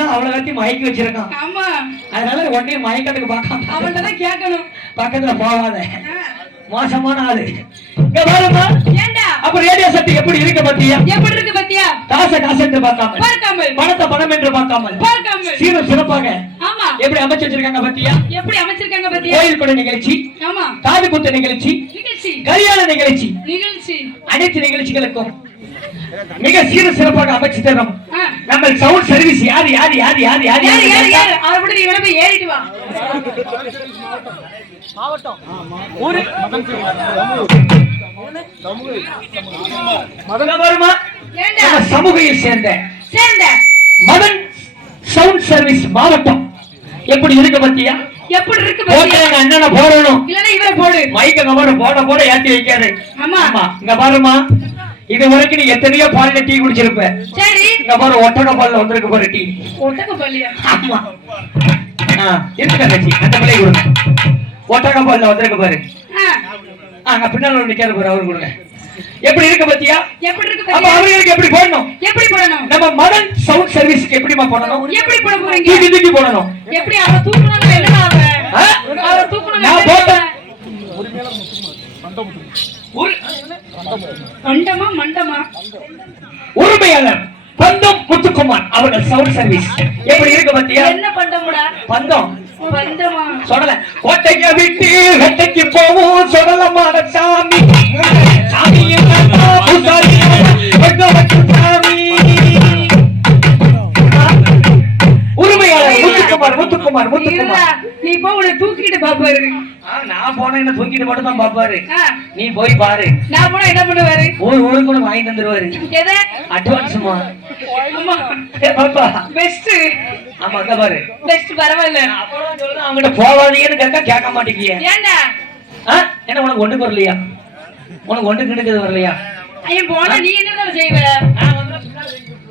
தான் அவ்வளவு கத்தி மயக்கி வச்சிருக்கான். ஆமா. அதனால உடனே மயக்கத்துக்கு பார்க்காம அவன்கிட்ட தான் கேட்கணும். பக்கத்துல போகாத. மோசமான ஆளு. இங்க பாருமா ஏண்டா? அப்ப ரேடியோ சட்டி எப்படி இருக்க பத்தியா? எப்படி இருக்கு பாத்தியா? காசை காசு என்று பார்க்காமல். பார்க்காமல். பணத்தை பணம் என்று பார்க்காமல். பார்க்காமல். சீரும் சிறப்பாக. ஆமா. எப்படி அமைச்சு வச்சிருக்காங்க பத்தியா? எப்படி அமைச்சிருக்காங்க பாத்தியா? கோயில் கொடை நிகழ்ச்சி. ஆமா. காது குத்து நிகழ்ச்சி. நிகழ்ச்சி. கல்யாண நிகழ்ச்சி. நிகழ்ச்சி. அனைத்து நிகழ்ச்சிகளுக்கும் மிக சீரும் சிறப்பாக அமைச்சு தரும். நம்ம சவுண்ட் யார் யார் யார் யார் யார் யாரு யாரு யார் அவரை விட நீ வேணா போய் ஏறிட்டு வா. ஊரு? வருமா சமூகையை சேர்ந்த சேர்ந்த. மதன் சவுண்ட் சர்வீஸ் மாவட்டம். எப்படி இருக்கு பத்தியா? எப்படி இருக்கு போட்டேன் அண்ணனை போடணும். இல்லன்னா இவரை போடு. மைக்க கவர போட போட ஏத்தி வைக்காது. ஆமா. ஆமா. இங்க பாருமா. இது வரைக்கும் நீ எத்தனையோ பால்ல டீ குடிச்சிருப்ப. சரி. இங்க பாரு ஒட்டக பால்ல வந்திருக்கு பாரு டீ. ஒட்டக பள்ளியா ஆமா. ஆ, இருக்கு தங்கச்சி அந்த பிள்ளை கொடுங்க ஒட்டக பால்ல வந்திருக்கு பாரு. அங்க பின்னால நிக்காரு பாரு அவரு கொடுங்க. எப்படி இருக்கு பத்தியா? எப்படி இருக்கு அப்ப பாத்தியா? அவர்களுக்கு எப்படி போடணும்? எப்படி போடணும்? நம்ம மதன் சவுண்ட் சர்வீஸ்க்கு எப்படிமா போடணும்? எப்படி போட போறீங்க? தூக்கி தூக்கி போடணும். எப்படி அவரை தூக்கணும் என்ன அவ? ஆ? அவரை தூக்கணும் நான் போட்டேன். ஒரு- மண்டமா மண்டமா. உரிமையாளர் பந்தம் முத்துக்குமார் அவர்கள் சவுண்ட் சர்வீஸ் எப்படி இருக்கு பத்தியா? என்ன பண்டமுடா பந்தம். பண்டமா சொடல கோட்டைக்கு விட்டு வெட்டைக்கு போவோம் சொடலமான சாமி? சாமி உரிமையாளர் முத்துக்குமார் முத்துக்குமார். முத்துக்குமார். நீ போ உன்னை தூக்கிட்டு பாப்பாரு நான் போன என்ன தூக்கிட்டு மட்டும் தான் பாப்பாரு நீ போய் பாரு. நான் போனா என்ன பண்ணுவாரு? ஒரு ஒரு கூட வாங்கி தந்துருவாரு அட்வான்ஸுமா பாப்பா. பெஸ்ட் ஆமா அங்க பாரு. பெஸ்ட் பரவாயில்ல. அப்பதான் சொல்லுங்க அவங்ககிட்ட போவாதீங்கன்னு கேட்க கேட்க மாட்டேங்கிய. ஏண்டா? என்ன உனக்கு ஒண்ணுக்கு வரலையா? உனக்கு ஒண்ணு கிணக்குது வரலையா? ஐயன் போனா நீ என்னதான் செய்வ? நான் வந்தா